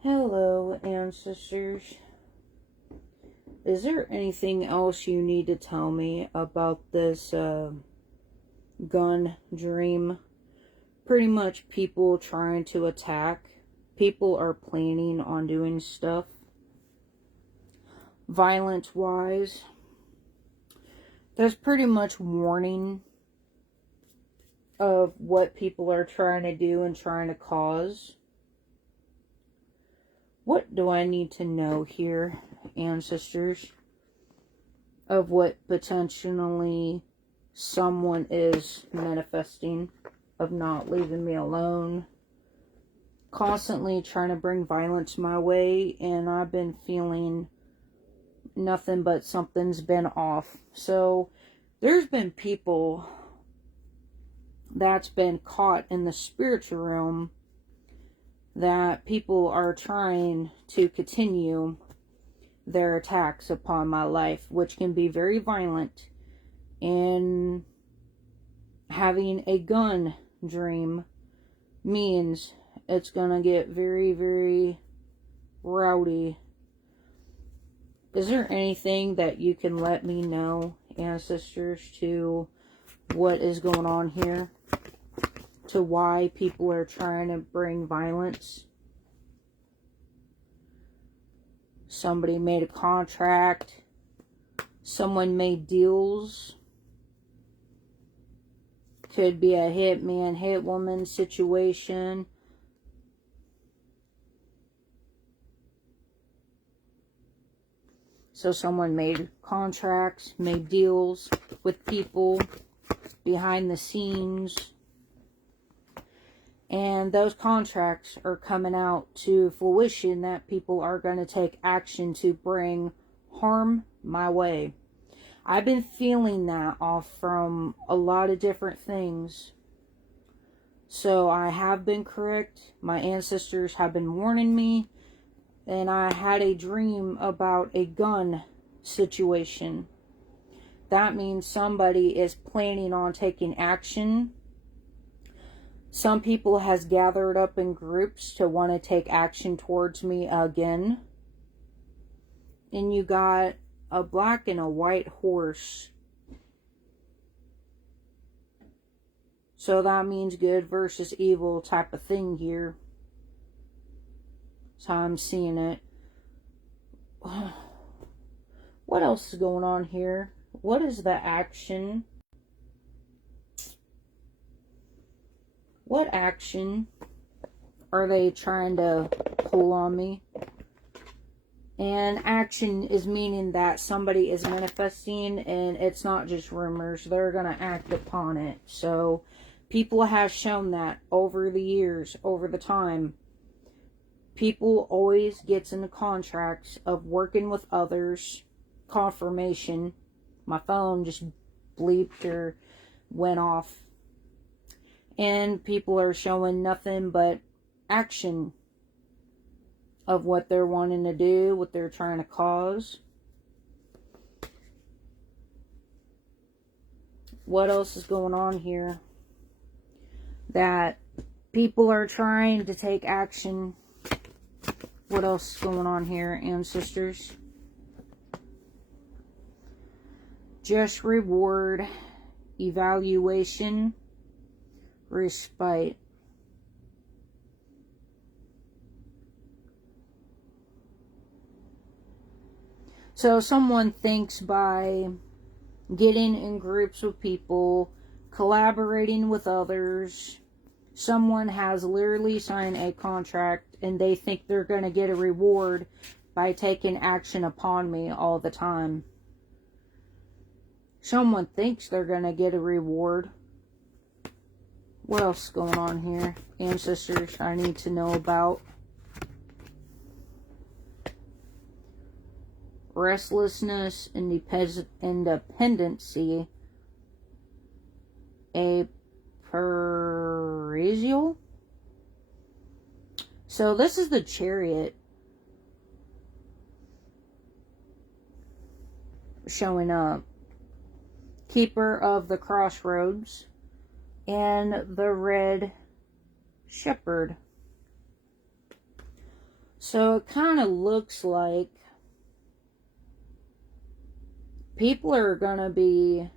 Hello, ancestors. Is there anything else you need to tell me about this gun dream? Pretty much people trying to attack. People are planning on doing stuff. Violence-wise. That's pretty much warning of what people are trying to do and trying to cause. What do I need to know here, ancestors, of what potentially someone is manifesting, of not leaving me alone, constantly trying to bring violence my way, and I've been feeling nothing but something's been off. So there's been people that's been caught in the spiritual realm that people are trying to continue their attacks upon my life, which can be very violent. And having a gun dream means it's gonna get very, very rowdy. Is there anything that you can let me know, ancestors, to what is going on here? To why people are trying to bring violence? Somebody made a contract. Someone made deals. Could be a hitman, hitwoman situation. So someone made contracts, made deals with people behind the scenes. And those contracts are coming out to fruition that people are going to take action to bring harm my way. I've been feeling that off from a lot of different things. So I have been correct. My ancestors have been warning me. And I had a dream about a gun situation. That means somebody is planning on taking action. Some people has gathered up in groups to want to take action towards me again. And you got a black and a white horse. So that means good versus evil type of thing here. That's how I'm seeing it. What else is going on here? What is the action? What action are they trying to pull on me? And action is meaning that somebody is manifesting, and it's not just rumors. They're going to act upon it. So people have shown that over the years, over the time. People always gets into contracts of working with others. Confirmation. My phone just bleeped or went off. And people are showing nothing but action of what they're wanting to do, what they're trying to cause. What else is going on here? That people are trying to take action. What else is going on here, ancestors? Just reward, evaluation, respite. So someone thinks by getting in groups with people, collaborating with others, someone has literally signed a contract and they think they're going to get a reward by taking action upon me all the time. Someone thinks they're going to get a reward. What else is going on here? Ancestors, I need to know about. Restlessness, independency, a perisial. So this is the Chariot showing up. Keeper of the Crossroads. And the Red Shepherd. So it kind of looks like people are going to be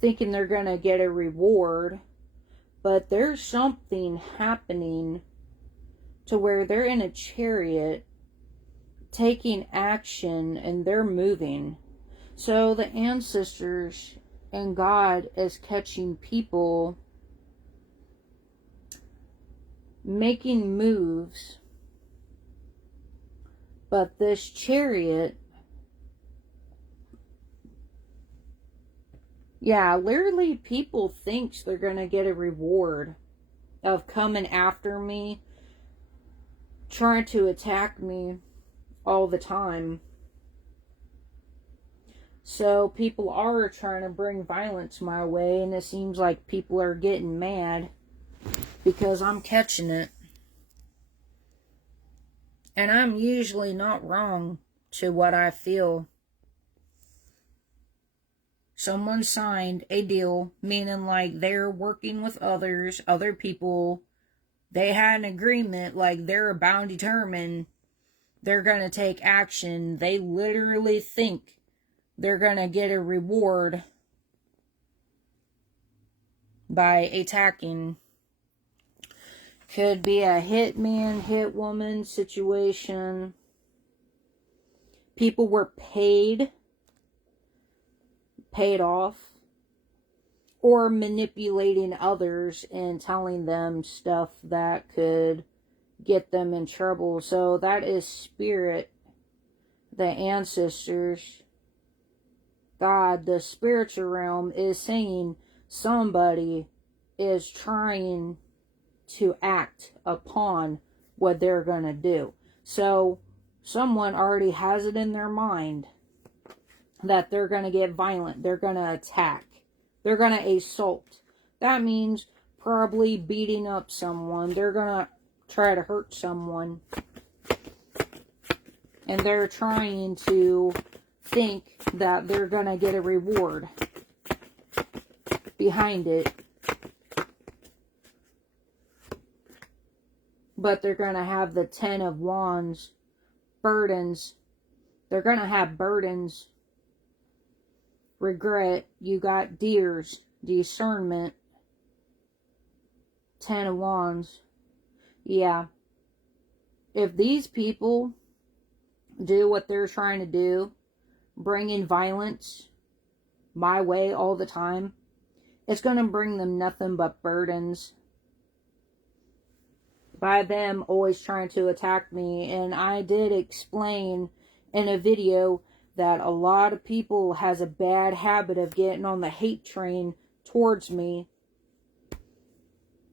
thinking they're going to get a reward, but there's something happening to where they're in a chariot taking action and they're moving. So the ancestors and God is catching people making moves, but this chariot, literally people thinks they're gonna get a reward of coming after me, trying to attack me all the time. So people are trying to bring violence my way, and it seems like people are getting mad because I'm catching it. And I'm usually not wrong to what I feel. Someone signed a deal, meaning like they're working with other people. They had an agreement, like they're bound determined they're going to take action. They literally think they're going to get a reward by attacking. Could be a hitman, hitwoman situation. People were paid off, or manipulating others and telling them stuff that could get them in trouble. So that is spirit, the ancestors, God, the spiritual realm is saying somebody is trying to act upon what they're going to do. So someone already has it in their mind that they're going to get violent. They're going to attack. They're going to assault. That means probably beating up someone. They're going to try to hurt someone. And they're trying to think that they're going to get a reward behind it. But they're going to have the 10 of Wands, burdens. They're going to have burdens. Regret. You got deers, discernment, 10 of Wands. Yeah. If these people do what they're trying to do, bringing violence my way all the time, it's going to bring them nothing but burdens. By them always trying to attack me. And I did explain in a video that a lot of people has a bad habit of getting on the hate train towards me.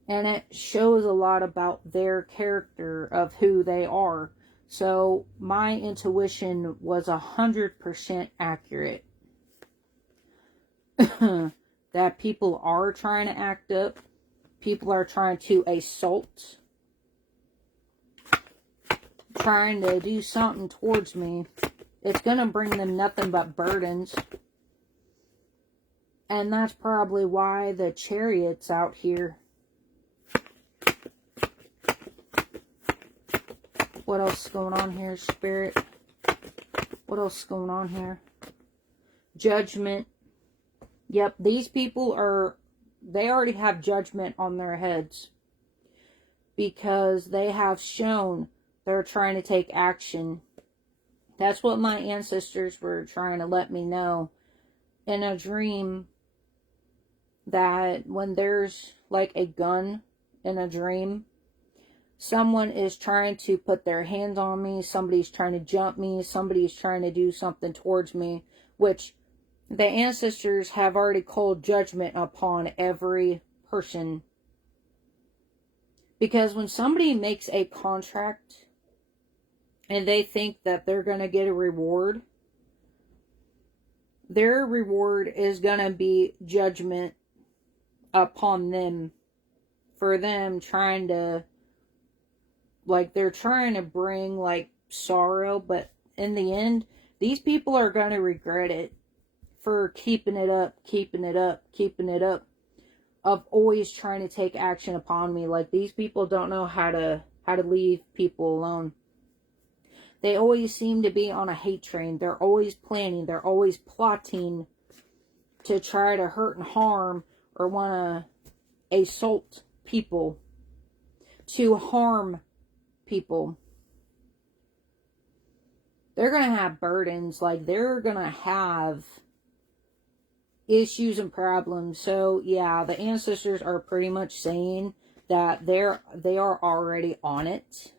And it shows a lot about their character of who they are. So my intuition was 100% accurate. That people are trying to act up. People are trying to assault. Trying to do something towards me. It's going to bring them nothing but burdens. And that's probably why the chariot's out here. What else is going on here, Spirit? What else is going on here? Judgment. Yep, these people they already have judgment on their heads. Because they have shown they're trying to take action. That's what my ancestors were trying to let me know in a dream, that when there's like a gun in a dream, someone is trying to put their hands on me, somebody's trying to jump me, somebody's trying to do something towards me, which the ancestors have already called judgment upon every person. Because when somebody makes a contract and they think that they're going to get a reward, their reward is going to be judgment upon them for them trying to, like, they're trying to bring, like, sorrow, but in the end, these people are going to regret it for keeping it up, of always trying to take action upon me. Like, these people don't know how to how to leave people alone. They always seem to be on a hate train. They're always planning. They're always plotting to try to hurt and harm or want to assault people, to harm people. They're going to have burdens. Like, they're going to have issues and problems. So, yeah, the ancestors are pretty much saying that they are already on it.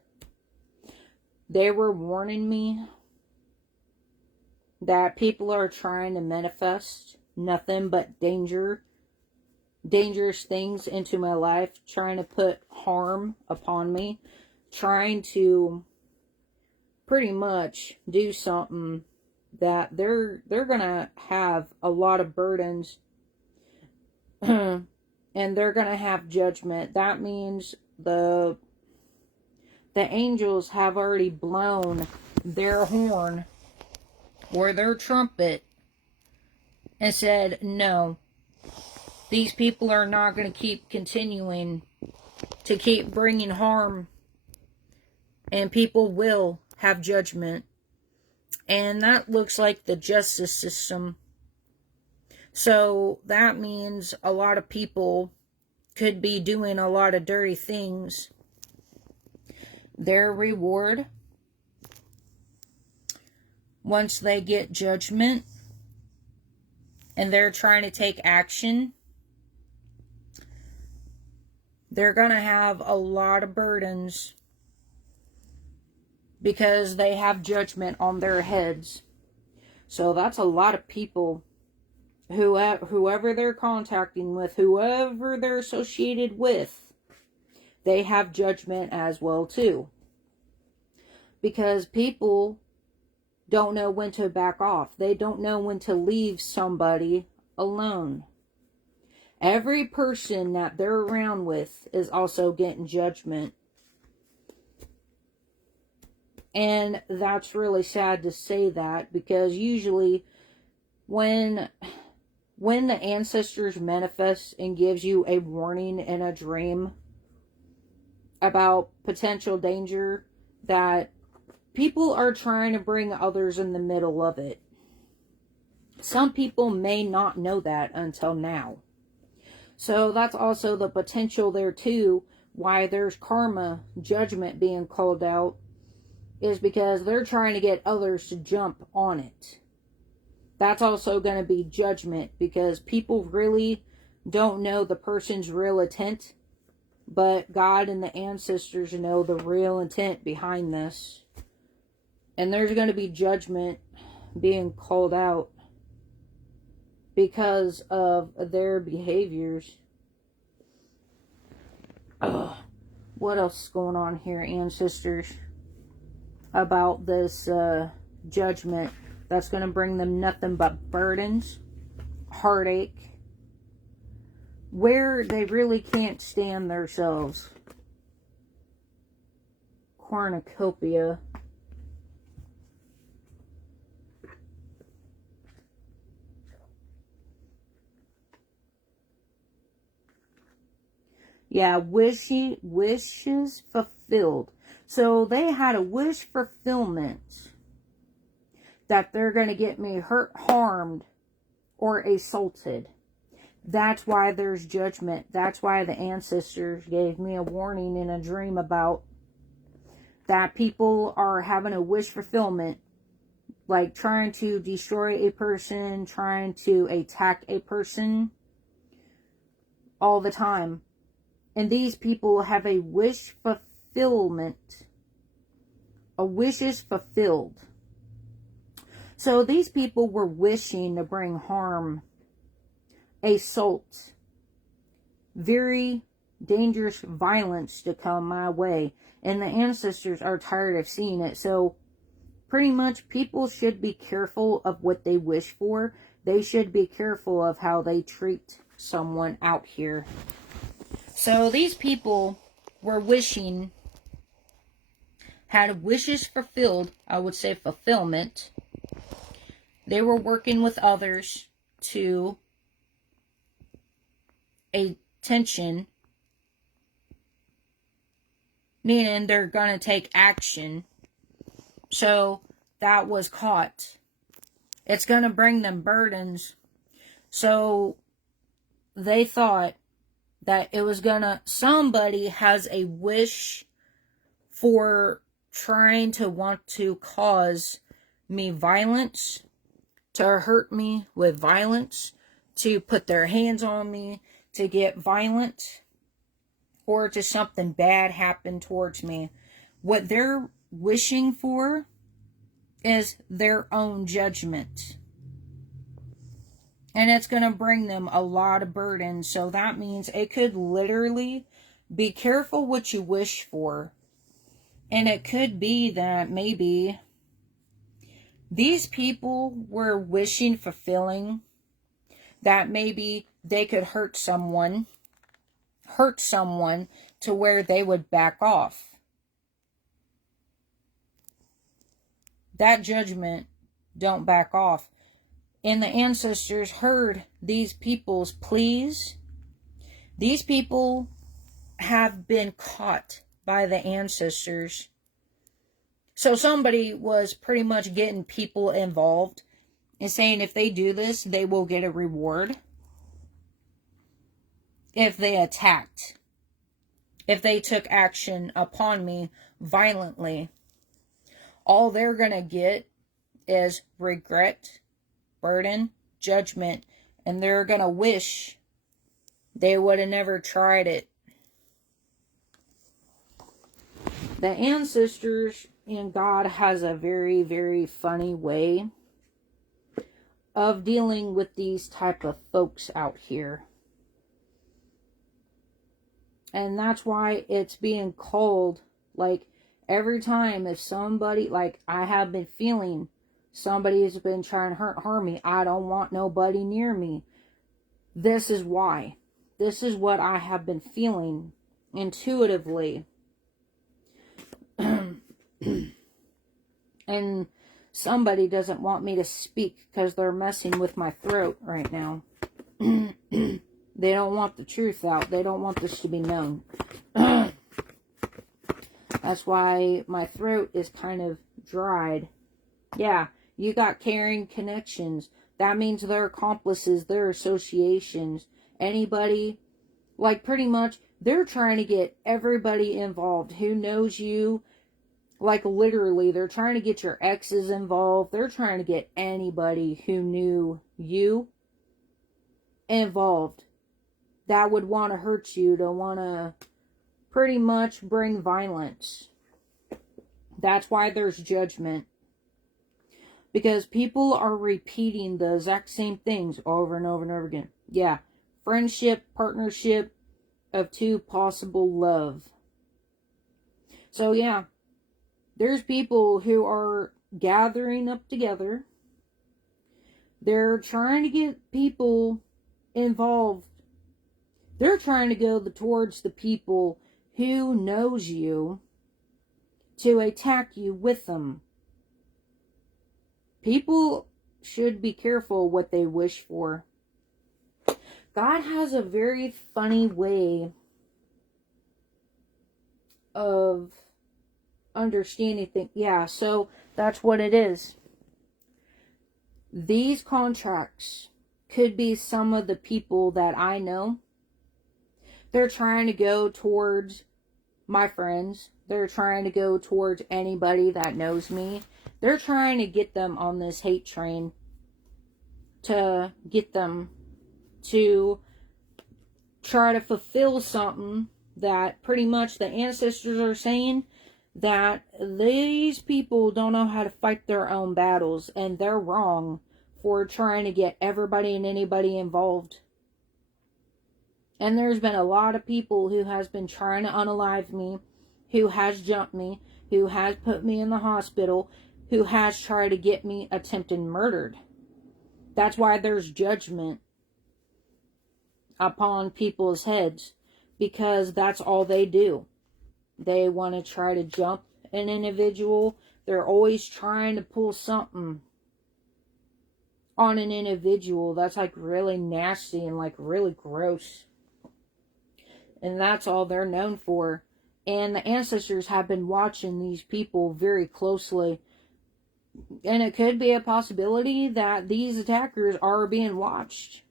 They were warning me that people are trying to manifest nothing but dangerous things into my life, trying to put harm upon me, trying to pretty much do something that they're gonna have a lot of burdens and they're gonna have judgment. That means the angels have already blown their horn or their trumpet and said, no, these people are not going to keep continuing to keep bringing harm, and people will have judgment. And that looks like the justice system. So that means a lot of people could be doing a lot of dirty things. Their reward, once they get judgment and they're trying to take action, they're going to have a lot of burdens because they have judgment on their heads. So that's a lot of people. Whoever they're contacting with, whoever they're associated with, they have judgment as well too. Because people don't know when to back off. They don't know when to leave somebody alone. Every person that they're around with is also getting judgment. And that's really sad to say that, because usually when the ancestors manifest and gives you a warning in a dream about potential danger, that people are trying to bring others in the middle of it. Some people may not know that until now. So that's also the potential there too, why there's karma, judgment being called out, is because they're trying to get others to jump on it. That's also going to be judgment, because people really don't know the person's real intent, but God and the ancestors know the real intent behind this. And there's going to be judgment being called out because of their behaviors. What else is going on here, ancestors, about this judgment that's going to bring them nothing but burdens, heartache, where they really can't stand themselves. Cornucopia. Yeah, wishes fulfilled. So they had a wish fulfillment that they're going to get me hurt, harmed, or assaulted. That's why there's judgment. That's why the ancestors gave me a warning in a dream about that people are having a wish fulfillment, like trying to destroy a person, trying to attack a person all the time. And these people have a wish fulfillment. A wish is fulfilled. So these people were wishing to bring harm, assault, very dangerous violence to come my way. And the ancestors are tired of seeing it. So pretty much people should be careful of what they wish for. They should be careful of how they treat someone out here. So these people were wishing, had wishes fulfilled, I would say fulfillment. They were working with others to attention meaning they're going to take action. So that was caught. It's going to bring them burdens. So they thought that it was going to, somebody has a wish for trying to want to cause me violence, to hurt me with violence, to put their hands on me, to get violent, or to something bad happen towards me. What they're wishing for is their own judgment. And it's going to bring them a lot of burden. So that means it could literally be careful what you wish for. And it could be that maybe these people were wishing, fulfilling, that maybe they could hurt someone to where they would back off. That judgment don't back off. And the ancestors heard these people's pleas. These people have been caught by the ancestors. So somebody was pretty much getting people involved and saying if they do this, they will get a reward. If they attacked, if they took action upon me violently, all they're going to get is regret, burden, judgment, and they're going to wish they would have never tried it. The ancestors and God has a very, very funny way of dealing with these type of folks out here. And that's why it's being called, like, every time if somebody, like, I have been feeling somebody has been trying to harm me, I don't want nobody near me. This is why. This is what I have been feeling intuitively. And somebody doesn't want me to speak because they're messing with my throat right now. They don't want the truth out. They don't want this to be known. That's why my throat is kind of dried. Yeah, you got carrying connections. That means they're accomplices, they're associations. Anybody, like pretty much, they're trying to get everybody involved who knows you. Like literally, they're trying to get your exes involved. They're trying to get anybody who knew you involved. That would want to hurt you, to want to pretty much bring violence. That's why there's judgment. Because people are repeating the exact same things over and over and over again. Yeah, friendship, partnership of two, possible love. So yeah, there's people who are gathering up together. They're trying to get people involved. They're trying to go towards the people who knows you to attack you with them. People should be careful what they wish for. God has a very funny way of understanding things. Yeah, so that's what it is. These contracts could be some of the people that I know. They're trying to go towards my friends. They're trying to go towards anybody that knows me. They're trying to get them on this hate train. To get them to try to fulfill something that pretty much the ancestors are saying, that these people don't know how to fight their own battles, and they're wrong for trying to get everybody and anybody involved. And there's been a lot of people who has been trying to unalive me, who has jumped me, who has put me in the hospital, who has tried to get me attempted murdered. That's why there's judgment upon people's heads, because that's all they do. They want to try to jump an individual. They're always trying to pull something on an individual that's like really nasty and like really gross. And that's all they're known for, And the ancestors have been watching these people very closely. And it could be a possibility that these attackers are being watched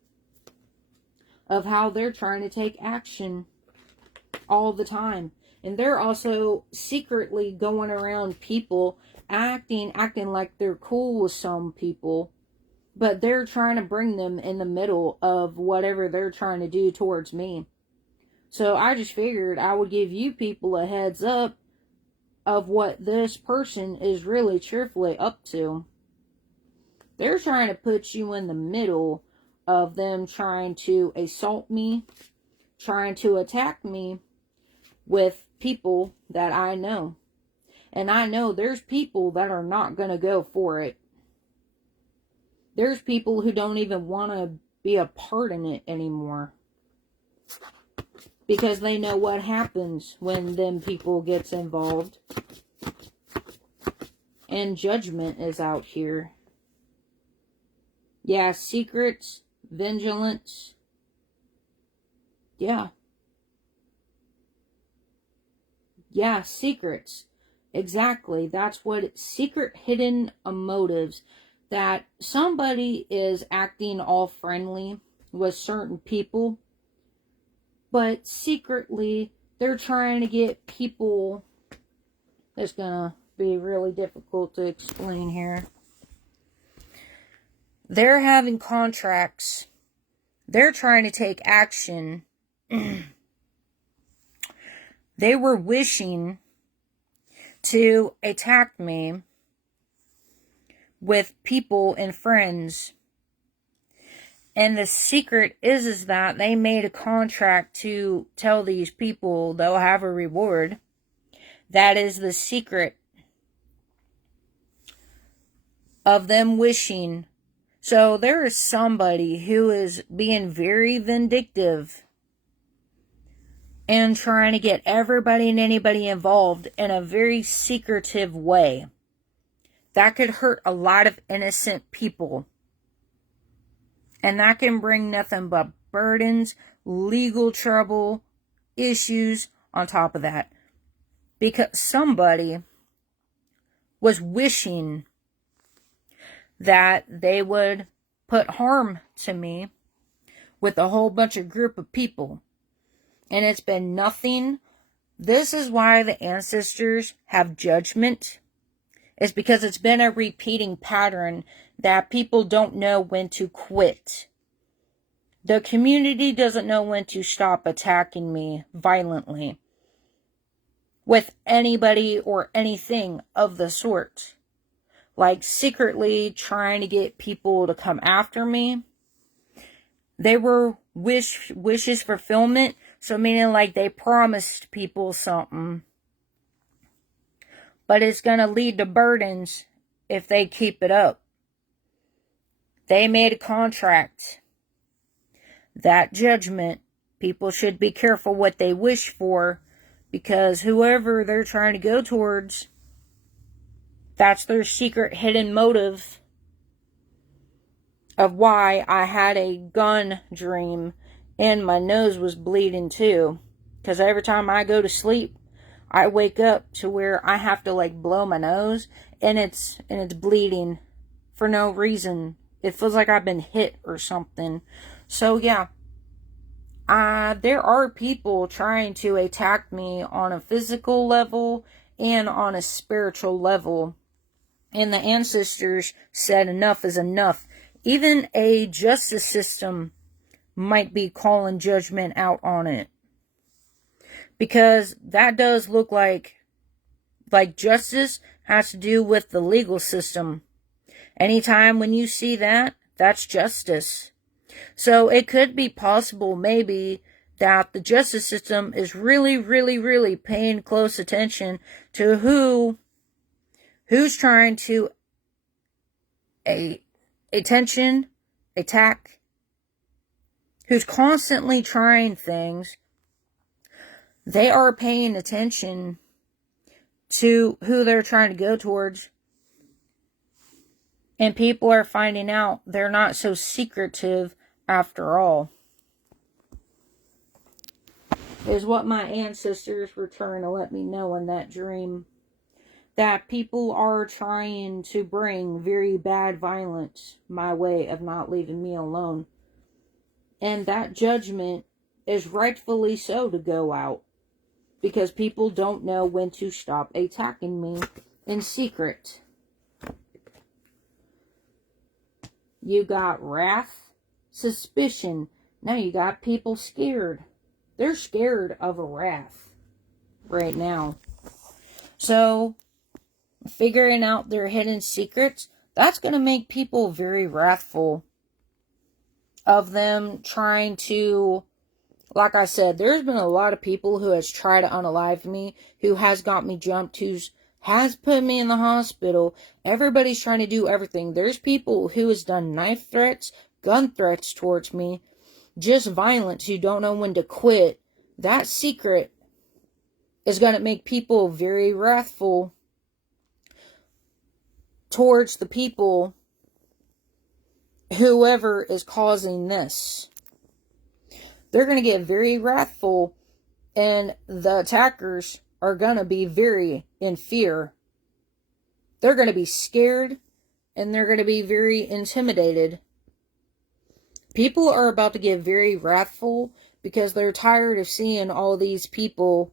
of how they're trying to take action all the time. And they're also secretly going around people acting like they're cool with some people, but they're trying to bring them in the middle of whatever they're trying to do towards me. So I just figured I would give you people a heads up of what this person is really truthfully up to. They're trying to put you in the middle of them trying to assault me, trying to attack me with people that I know. And I know there's people that are not going to go for it. There's people who don't even want to be a part in it anymore. Because they know what happens when them people gets involved. And judgment is out here. Yeah, secrets, vigilance. Yeah. Yeah, secrets. Exactly. That's what secret hidden motives. That somebody is acting all friendly with certain people, but secretly they're trying to get people. It's gonna be really difficult to explain here. They're having contracts. They're trying to take action. They were wishing to attack me with people and friends. And the secret is that they made a contract to tell these people they'll have a reward. That is the secret of them wishing. So there is somebody who is being very vindictive and trying to get everybody and anybody involved in a very secretive way. That could hurt a lot of innocent people. And that can bring nothing but burdens, legal trouble, issues on top of that. Because somebody was wishing that they would put harm to me with a whole bunch of group of people. And it's been nothing. This is why the ancestors have judgment. It's because it's been a repeating pattern that people don't know when to quit. The community doesn't know when to stop attacking me violently with anybody or anything of the sort. Like secretly trying to get people to come after me. They were wishes fulfillment. So meaning like they promised people something. But it's going to lead to burdens if they keep it up. They made a contract. That judgment, people should be careful what they wish for, because whoever they're trying to go towards, that's their secret hidden motive of why I had a gun dream and my nose was bleeding too. Because every time I go to sleep, I wake up to where I have to like blow my nose and it's bleeding for no reason. It feels like I've been hit or something. So yeah, there are people trying to attack me on a physical level and on a spiritual level. And the ancestors said enough is enough. Even a justice system might be calling judgment out on it. Because that does look like justice has to do with the legal system. Anytime when you see that, that's justice. So it could be possible maybe that the justice system is really, really, really paying close attention to who's trying to attack, who's constantly trying things. They are paying attention to who they're trying to go towards. And people are finding out they're not so secretive after all. is what my ancestors were trying to let me know in that dream. That people are trying to bring very bad violence my way of not leaving me alone. And that judgment is rightfully so to go out. Because people don't know when to stop attacking me in secret. You got wrath, suspicion. Now you got people scared. They're scared of a wrath right now. So, figuring out their hidden secrets, that's going to make people very wrathful of them trying to, like I said, there's been a lot of people who has tried to unalive me, who has got me jumped, who has put me in the hospital. Everybody's trying to do everything. There's people who has done knife threats, gun threats towards me, just violence, who don't know when to quit. That secret is going to make people very wrathful towards the people, whoever is causing this. They're going to get very wrathful, and the attackers are going to be very in fear. They're going to be scared, and they're going to be very intimidated. People are about to get very wrathful because they're tired of seeing all these people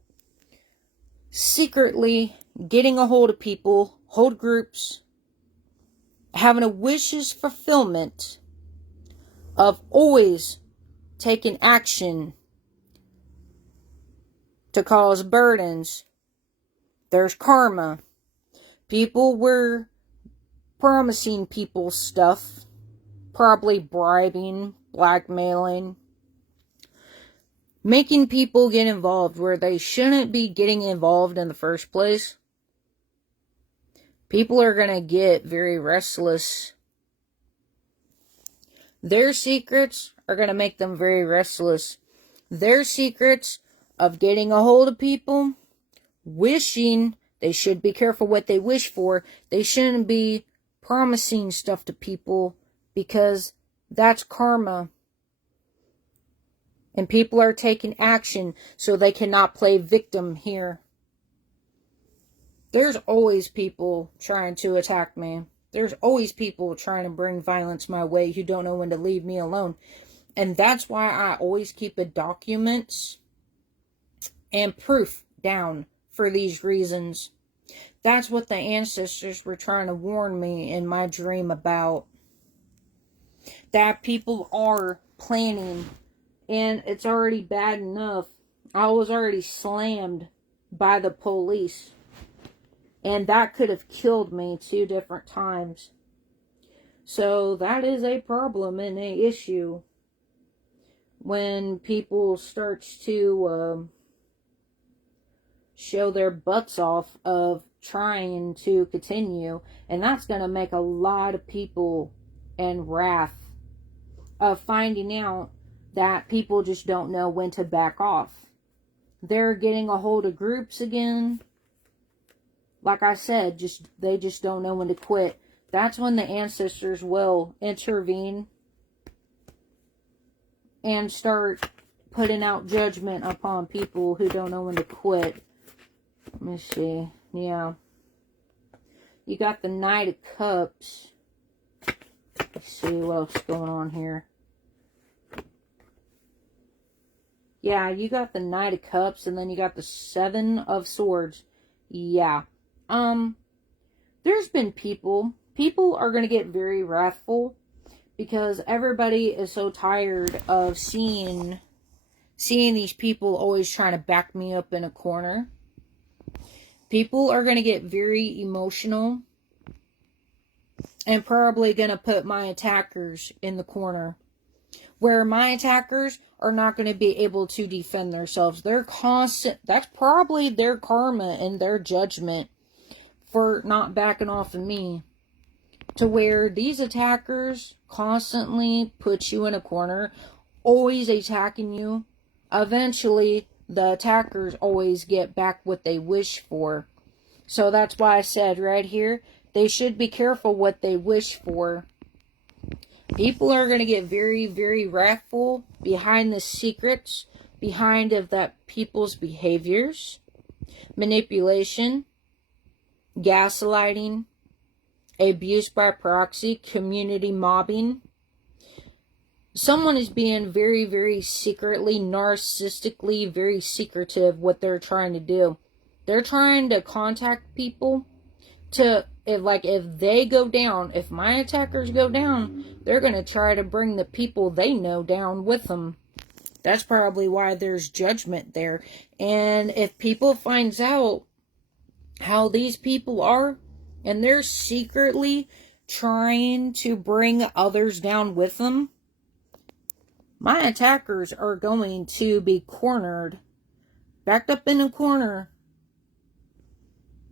secretly getting a hold of people, hold groups, having a wishes fulfillment of always taking action to cause burdens. There's karma. People were promising people stuff, probably bribing, blackmailing, making people get involved where they shouldn't be getting involved in the first place. People are going to get very restless. Their secrets are going to make them very restless. Their secrets of getting a hold of people, wishing, they should be careful what they wish for. They shouldn't be promising stuff to people because that's karma. And people are taking action so they cannot play victim here. There's always people trying to attack me. There's always people trying to bring violence my way who don't know when to leave me alone. And that's why I always keep a documents and proof down for these reasons. That's what the ancestors were trying to warn me in my dream about. That people are planning, and it's already bad enough. I was already slammed by the police, and that could have killed me 2 different times. So that is a problem and an issue when people starts to show their butts off of trying to continue. And that's going to make a lot of people in wrath of finding out that people just don't know when to back off. They're getting a hold of groups again. Like I said, they just don't know when to quit. That's when the ancestors will intervene and start putting out judgment upon people who don't know when to quit. Let me see. Yeah. You got the Knight of Cups. Let's see what else is going on here. Yeah, you got the Knight of Cups, and then you got the 7 of Swords. Yeah. There's been people are going to get very wrathful because everybody is so tired of seeing these people always trying to back me up in a corner. People are going to get very emotional and probably going to put my attackers in the corner, where my attackers are not going to be able to defend themselves. That's probably their karma and their judgment for not backing off of me. To where these attackers constantly put you in a corner, always attacking you. Eventually, the attackers always get back what they wish for. So that's why I said right here, they should be careful what they wish for. People are going to get very, very wrathful behind the secrets behind of that people's behaviors, manipulation, gaslighting, abuse by proxy, community mobbing. Someone is being very, very secretly, narcissistically, very secretive what they're trying to do. They're trying to contact people to, if they go down, if my attackers go down, they're going to try to bring the people they know down with them. That's probably why there's judgment there. And if people finds out how these people are, and they're secretly trying to bring others down with them, my attackers are going to be cornered, backed up in a corner.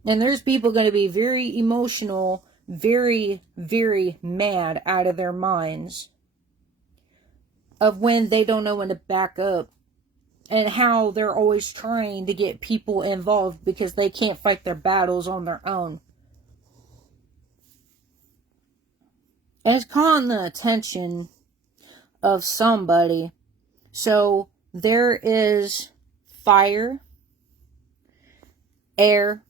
And there's people going to be very emotional, very, very mad out of their minds of when they don't know when to back up, and how they're always trying to get people involved because they can't fight their battles on their own. And it's calling the attention of somebody. So there is fire, air.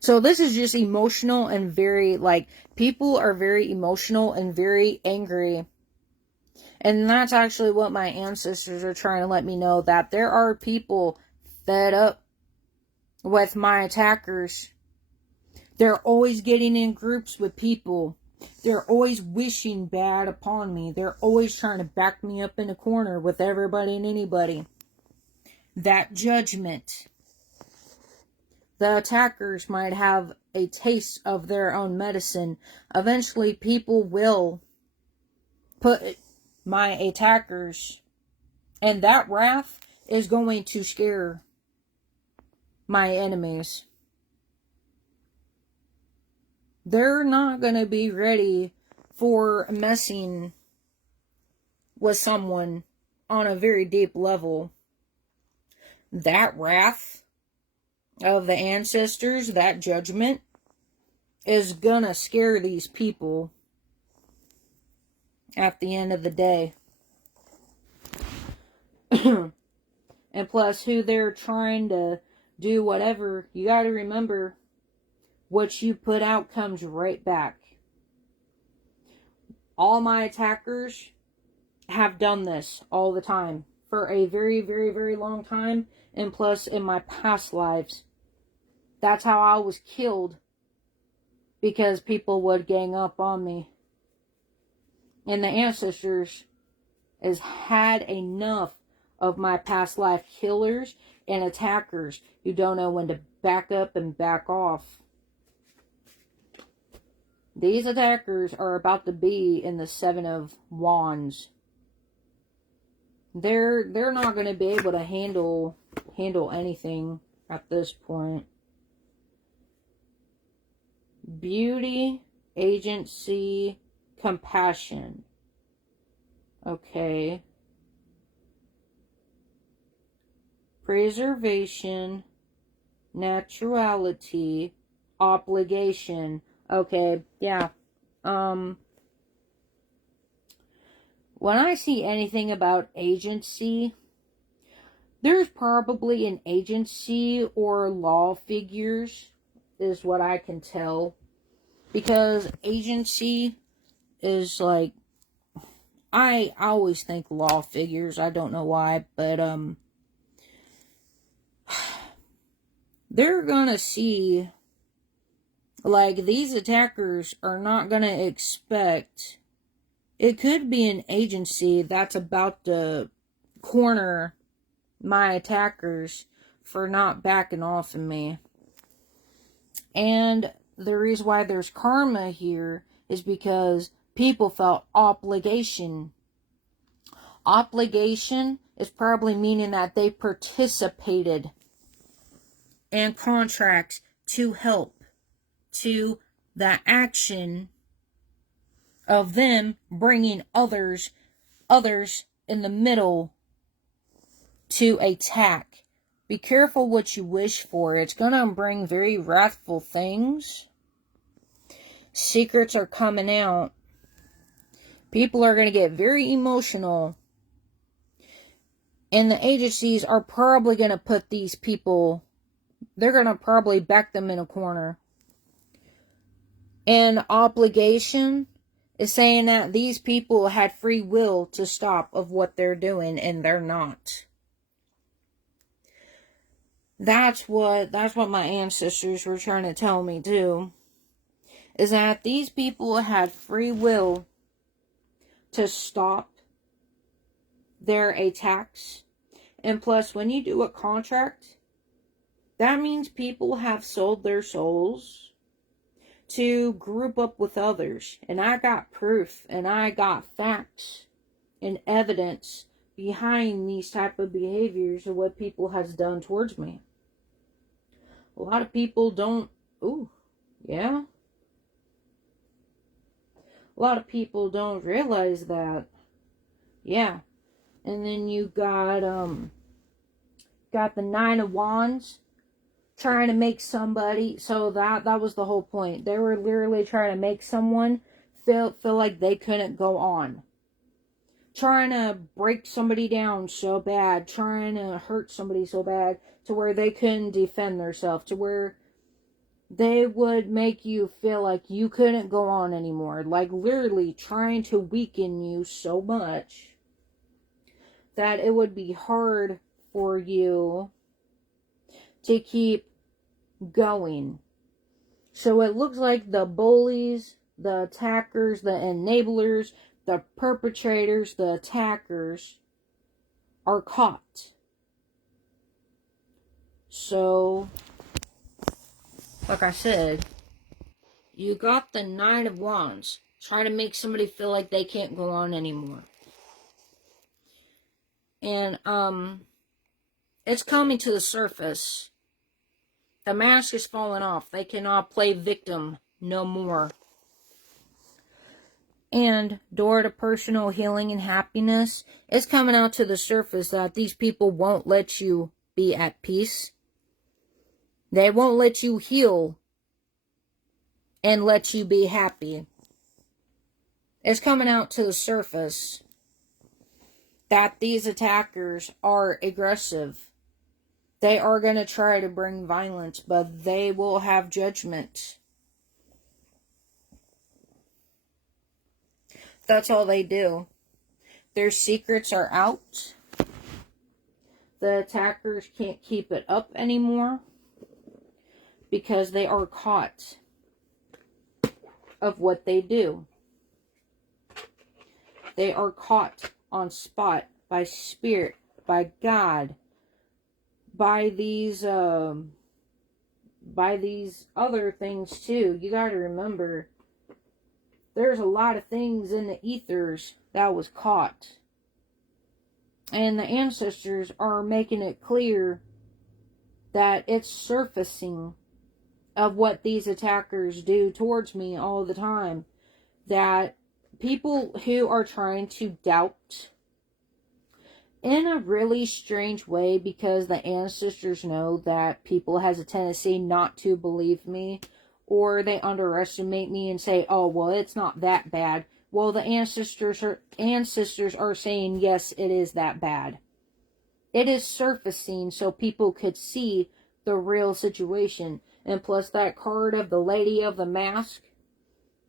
So this is just emotional and very, people are very emotional and very angry. And that's actually what my ancestors are trying to let me know, that there are people fed up with my attackers. They're always getting in groups with people. They're always wishing bad upon me. They're always trying to back me up in a corner with everybody and anybody. That judgment. The attackers might have a taste of their own medicine. Eventually, people will put my attackers, and that wrath is going to scare my enemies. They're not going to be ready for messing with someone on a very deep level. That wrath of the ancestors, that judgment, is going to scare these people at the end of the day. And plus, who they're trying to do whatever, you got to remember, what you put out comes right back. All my attackers have done this all the time for a very, very, very long time. And plus, in my past lives, that's how I was killed, because people would gang up on me. And the ancestors has had enough of my past life killers and attackers who don't know when to back up and back off. These attackers are about to be in the Seven of Wands. They're not going to be able to handle anything at this point. Beauty, agency, compassion. Okay. Preservation, naturality, obligation. Okay, yeah. When I see anything about agency, there's probably an agency or law figures, is what I can tell. Because agency is like, I always think law figures. I don't know why, but they're gonna see, these attackers are not gonna expect. It could be an agency that's about to corner my attackers for not backing off of me. And the reason why there's karma here is because people felt obligation. Obligation is probably meaning that they participated in contracts to help to the action of them bringing others in the middle to attack. Be careful what you wish for. It's going to bring very wrathful things. Secrets are coming out. People are going to get very emotional. And the agencies are probably going to put these people, they're going to probably back them in a corner. And obligation is saying that these people had free will to stop of what they're doing, and they're not. That's what my ancestors were trying to tell me too. Is that these people had free will to stop their attacks. And plus, when you do a contract, that means people have sold their souls to group up with others. And I got proof, and I got facts and evidence behind these type of behaviors of what people has done towards me. A lot of people don't, a lot of people don't realize that. Yeah. And then you got the Nine of Wands trying to make somebody, so that was the whole point. They were literally trying to make someone feel like they couldn't go on. Trying to break somebody down so bad, trying to hurt somebody so bad to where they couldn't defend themselves, to where they would make you feel like you couldn't go on anymore. Like literally trying to weaken you so much that it would be hard for you to keep going. So it looks like the bullies, the attackers, the enablers, the perpetrators, the attackers are caught. So, like I said, you got the Nine of Wands trying to make somebody feel like they can't go on anymore. And, it's coming to the surface. The mask is falling off. They cannot play victim no more. And door to personal healing and happiness, it's coming out to the surface that these people won't let you be at peace. They won't let you heal and let you be happy. It's coming out to the surface that these attackers are aggressive. They are going to try to bring violence, but they will have judgment. That's all they do. Their secrets are out. The attackers can't keep it up anymore because they are caught of what they do. They are caught on spot by spirit, by God, by these other things too. You got to remember, there's a lot of things in the ethers that was caught. And the ancestors are making it clear that it's surfacing of what these attackers do towards me all the time. That people who are trying to doubt in a really strange way, because the ancestors know that people has a tendency not to believe me, or they underestimate me and say, oh, well, it's not that bad. Well, the ancestors are saying, yes, it is that bad. It is surfacing so people could see the real situation. And plus that card of the Lady of the Mask,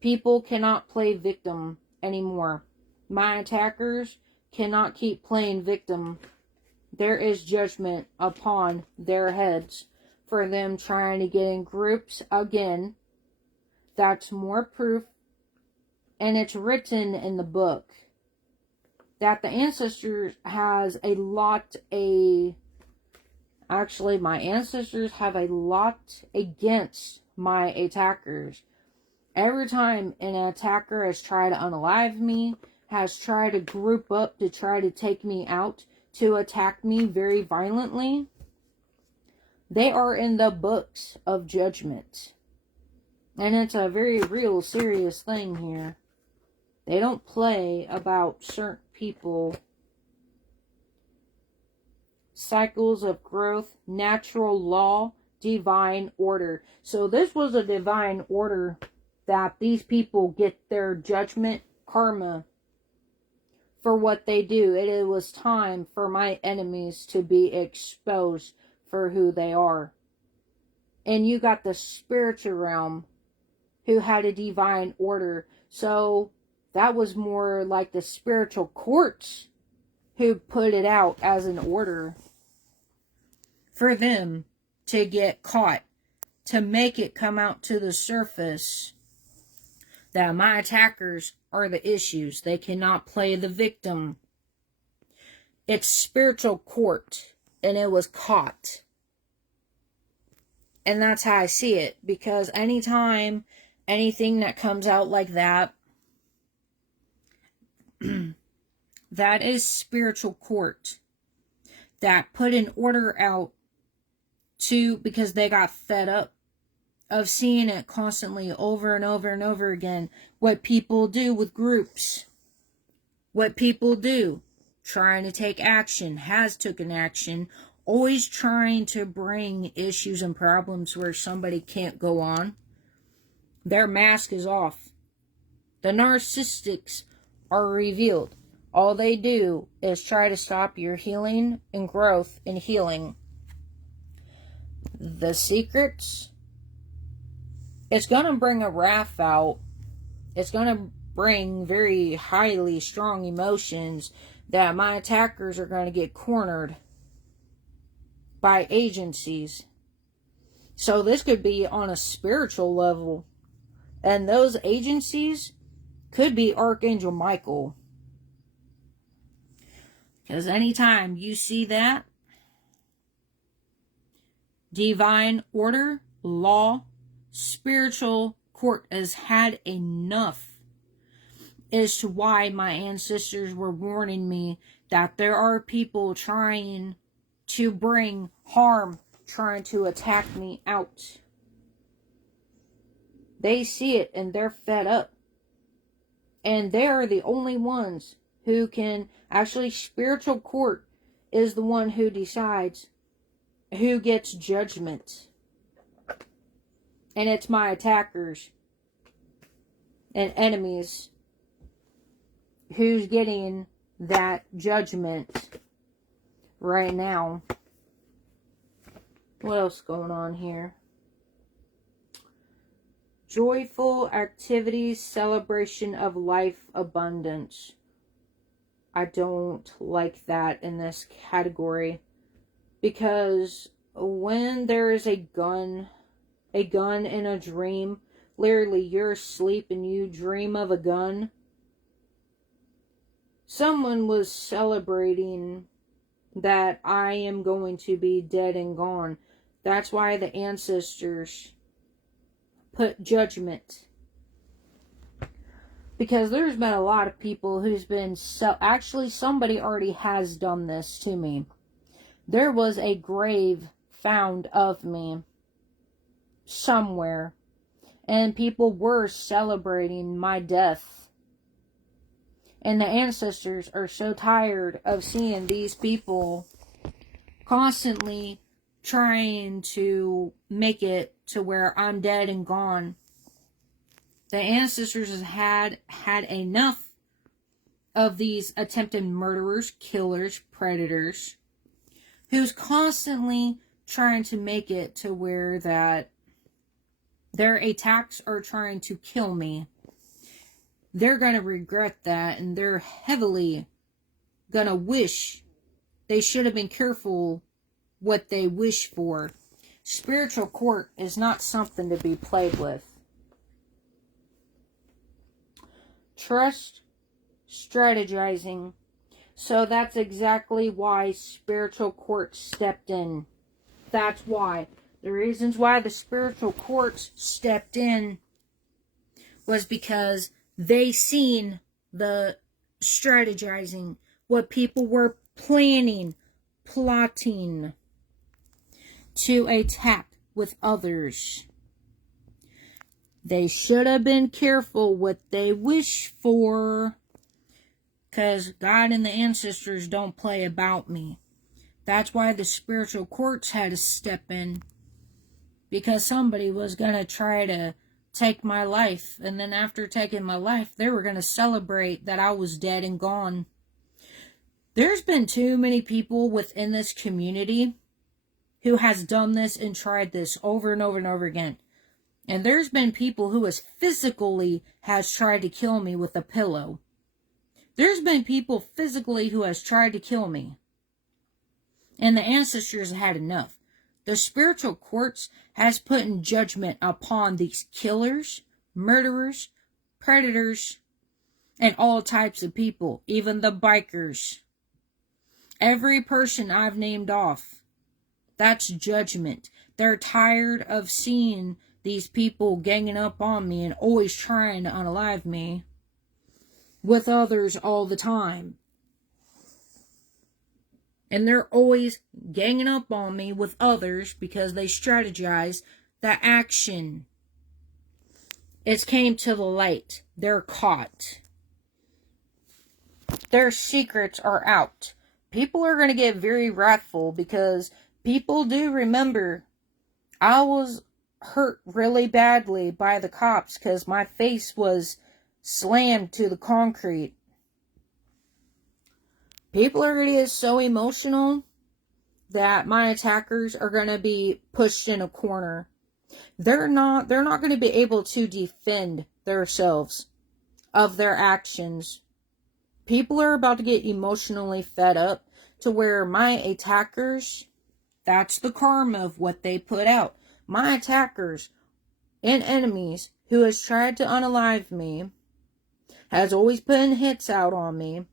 people cannot play victim anymore. My attackers cannot keep playing victim. There is judgment upon their heads for them trying to get in groups again. That's more proof. And it's written in the book that the ancestors has a lot, actually my ancestors have a lot against my attackers. Every time an attacker has tried to unalive me, has tried to group up to try to take me out, to attack me very violently, they are in the books of judgment. And it's a very real, serious thing here. They don't play about certain people. Cycles of growth, natural law, divine order. So this was a divine order that these people get their judgment, karma, for what they do. It was time for my enemies to be exposed for who they are. And you got the spiritual realm who had a divine order. So that was more like the spiritual courts who put it out as an order for them to get caught, to make it come out to the surface that my attackers are the issues. They cannot play the victim. It's spiritual court, and it was caught. And that's how I see it, because anytime anything that comes out like that, that is spiritual court that put an order out to, because they got fed up of seeing it constantly over and over and over again. What people do with groups, what people do trying to take action, has taken action, always trying to bring issues and problems where somebody can't go on. Their mask is off. The narcissists are revealed. All they do is try to stop your healing and growth and healing. The secrets, it's going to bring a wrath out. It's going to bring very highly strong emotions that my attackers are going to get cornered by agencies. So this could be on a spiritual level. And those agencies could be Archangel Michael. Because anytime you see that, divine order, law, spiritual court has had enough as to why my ancestors were warning me that there are people trying to bring harm, trying to attack me out. They see it and they're fed up. And they're the only ones who can, actually, spiritual court is the one who decides who gets judgment. And it's my attackers and enemies who's getting that judgment right now. What else is going on here? Joyful activities, celebration of life, abundance. I don't like that in this category, because when there is a gun in a dream, literally you're asleep and you dream of a gun, someone was celebrating that I am going to be dead and gone. That's why the ancestors put judgment. Because there's been a lot of people who's been actually, somebody already has done this to me. There was a grave found of me somewhere, and people were celebrating my death. And the ancestors are so tired of seeing these people constantly trying to make it to where I'm dead and gone. The ancestors have had enough of these attempted murderers, killers, predators, who's constantly trying to make it to where that their attacks are trying to kill me. They're going to regret that, and they're heavily going to wish they should have been careful what they wish for. Spiritual court is not something to be played with. Trust, strategizing. So that's exactly why spiritual court stepped in. That's why. The reasons why the spiritual courts stepped in was because they seen the strategizing, what people were planning, plotting to attack with others. They should have been careful what they wish for, because God and the ancestors don't play about me. That's why the spiritual courts had to step in, because somebody was going to try to take my life, and then after taking my life, they were going to celebrate that I was dead and gone. There's been too many people within this community who has done this and tried this over and over and over again. And there's been people who has tried to kill me with a pillow. There's been people physically who has tried to kill me. And the ancestors had enough. The spiritual courts has put in judgment upon these killers, murderers, predators, and all types of people, even the bikers. Every person I've named off, that's judgment. They're tired of seeing these people ganging up on me and always trying to unalive me with others all the time. And they're always ganging up on me with others because they strategize the action. It's came to the light. They're caught. Their secrets are out. People are going to get very wrathful because people do remember I was hurt really badly by the cops because my face was slammed to the concrete. People are going to get so emotional that my attackers are going to be pushed in a corner. They're not going to be able to defend themselves of their actions. People are about to get emotionally fed up to where my attackers, that's the karma of what they put out. My attackers and enemies who has tried to unalive me, has always put hits out on me,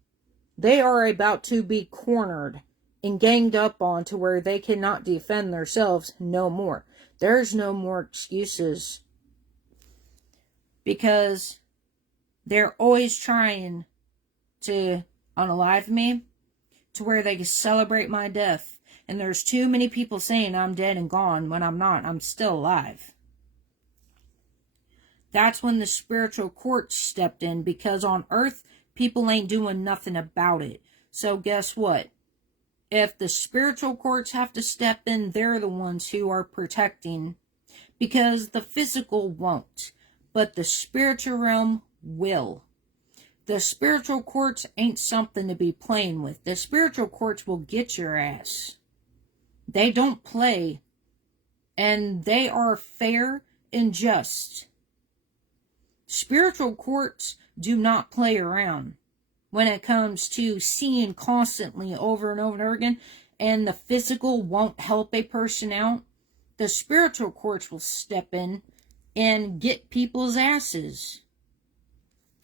they are about to be cornered and ganged up on to where they cannot defend themselves no more. There's no more excuses. Because they're always trying to unalive me to where they can celebrate my death. And there's too many people saying I'm dead and gone when I'm not. I'm still alive. That's when the spiritual court stepped in, because on earth, people ain't doing nothing about it. So guess what? If the spiritual courts have to step in, they're the ones who are protecting. Because the physical won't. But the spiritual realm will. The spiritual courts ain't something to be playing with. The spiritual courts will get your ass. They don't play. And they are fair and just. Spiritual courts do not play around when it comes to seeing constantly over and over and over again, and the physical won't help a person out. The spiritual courts will step in and get people's asses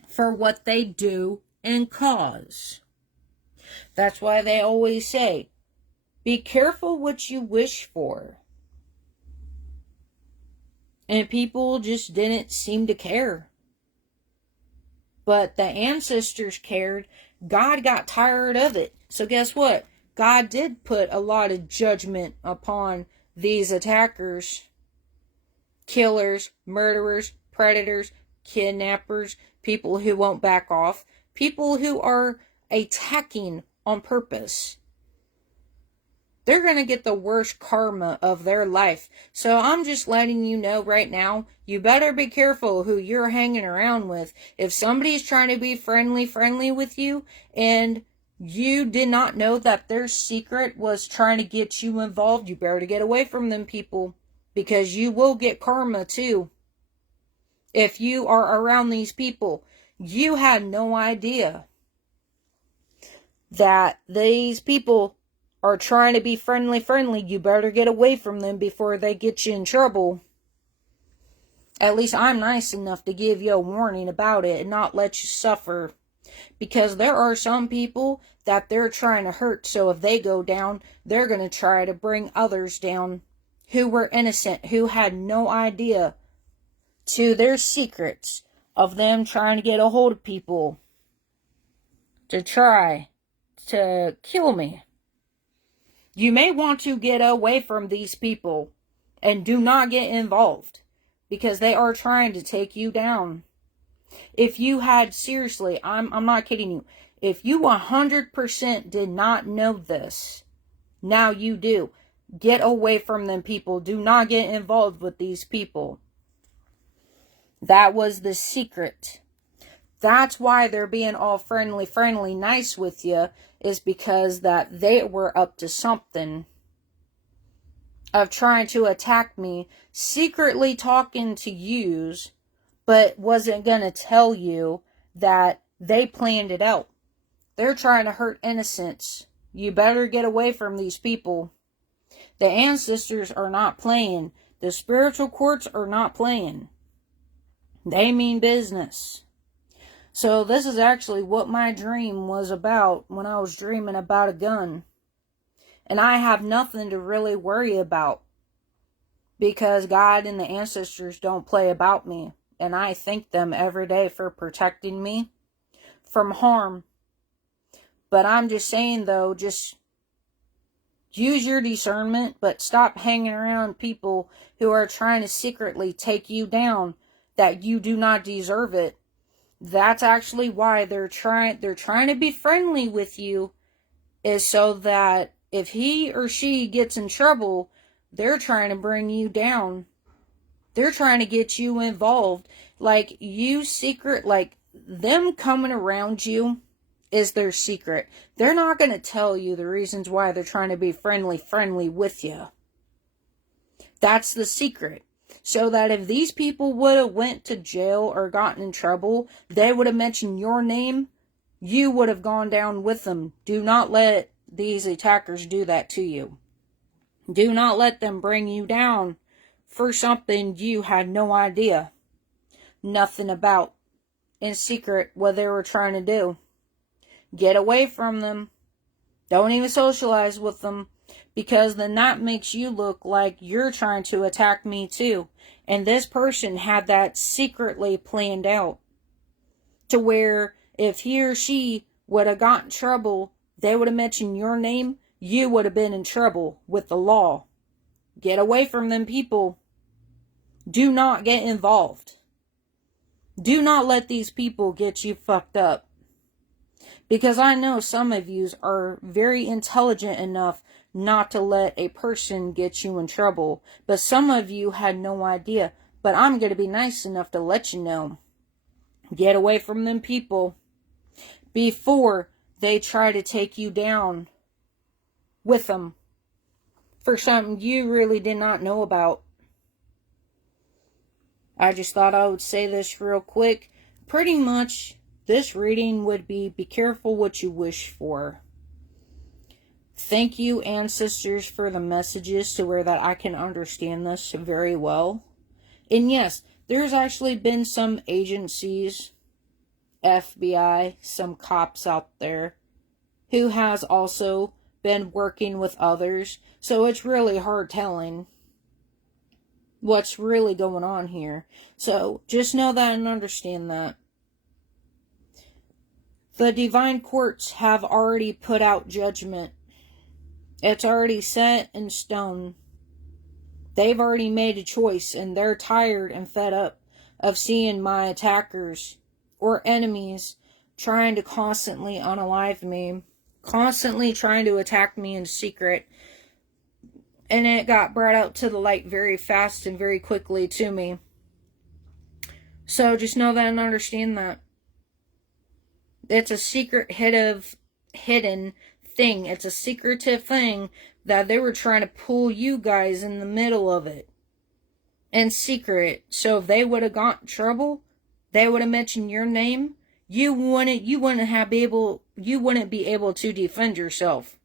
for what they do and cause. That's why they always say, be careful what you wish for. And people just didn't seem to care. But the ancestors cared. God got tired of it. So guess what? God did put a lot of judgment upon these attackers, killers, murderers, predators, kidnappers, people who won't back off, people who are attacking on purpose. They're going to get the worst karma of their life. So I'm just letting you know right now, you better be careful who you're hanging around with. If somebody's trying to be friendly with you, and you did not know that their secret was trying to get you involved, you better get away from them people. Because you will get karma too. If you are around these people, you had no idea that these people are trying to be friendly, you better get away from them before they get you in trouble. At least I'm nice enough to give you a warning about it and not let you suffer. Because there are some people that they're trying to hurt, so if they go down, they're going to try to bring others down who were innocent, who had no idea to their secrets of them trying to get a hold of people to try to kill me. You may want to get away from these people and do not get involved because they are trying to take you down. If you had, seriously, I'm not kidding you, if you 100% did not know this, now you do. Get away from them people. Do not get involved with these people. That was the secret. That's why they're being all friendly, nice with you, is because that they were up to something of trying to attack me, secretly talking to yous, but wasn't going to tell you that they planned it out. They're trying to hurt innocents. You better get away from these people. The ancestors are not playing. The spiritual courts are not playing. They mean business. So this is actually what my dream was about when I was dreaming about a gun. And I have nothing to really worry about, because God and the ancestors don't play about me. And I thank them every day for protecting me from harm. But I'm just saying, though, just use your discernment, but stop hanging around people who are trying to secretly take you down, that you do not deserve it. That's actually why they're trying to be friendly with you, is so that if he or she gets in trouble, they're trying to bring you down. They're trying to get you involved. Like, them coming around you is their secret. They're not going to tell you the reasons why they're trying to be friendly with you. That's the secret. So that if these people would have went to jail or gotten in trouble, they would have mentioned your name, you would have gone down with them. Do not let these attackers do that to you. Do not let them bring you down for something you had no idea, nothing about, in secret, what they were trying to do. Get away from them. Don't even socialize with them, because then that makes you look like you're trying to attack me too. And this person had that secretly planned out, to where if he or she would have gotten in trouble, they would have mentioned your name, you would have been in trouble with the law. Get away from them people. Do not get involved. Do not let these people get you fucked up. Because I know some of you are very intelligent enough not to let a person get you in trouble. But some of you had no idea. But I'm going to be nice enough to let you know. Get away from them people before they try to take you down with them for something you really did not know about. I just thought I would say this real quick. Pretty much, this reading would be careful what you wish for. Thank you, ancestors, for the messages to where that I can understand this very well. And yes, there's actually been some agencies, FBI, some cops out there, who has also been working with others. So it's really hard telling what's really going on here. So just know that and understand that. The divine courts have already put out judgment. It's already set in stone. They've already made a choice, and they're tired and fed up of seeing my attackers or enemies trying to constantly unalive me, constantly trying to attack me in secret. And it got brought out to the light very fast and very quickly to me. So just know that and understand that. It's a secret hidden thing. It's a secretive thing that they were trying to pull you guys in the middle of it. In secret. So if they would have got in trouble, they would have mentioned your name. You wouldn't be able to defend yourself.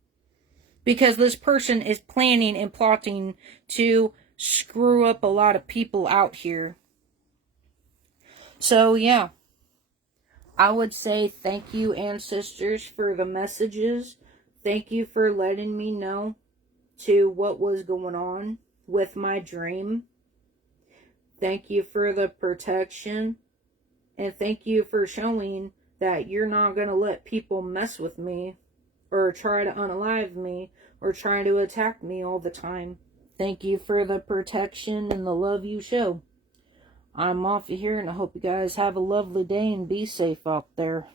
Because this person is planning and plotting to screw up a lot of people out here. So, yeah. I would say thank you, ancestors, for the messages. Thank you for letting me know to what was going on with my dream. Thank you for the protection. And thank you for showing that you're not going to let people mess with me, or try to unalive me, or try to attack me all the time. Thank you for the protection and the love you show. I'm off of here, and I hope you guys have a lovely day and be safe out there.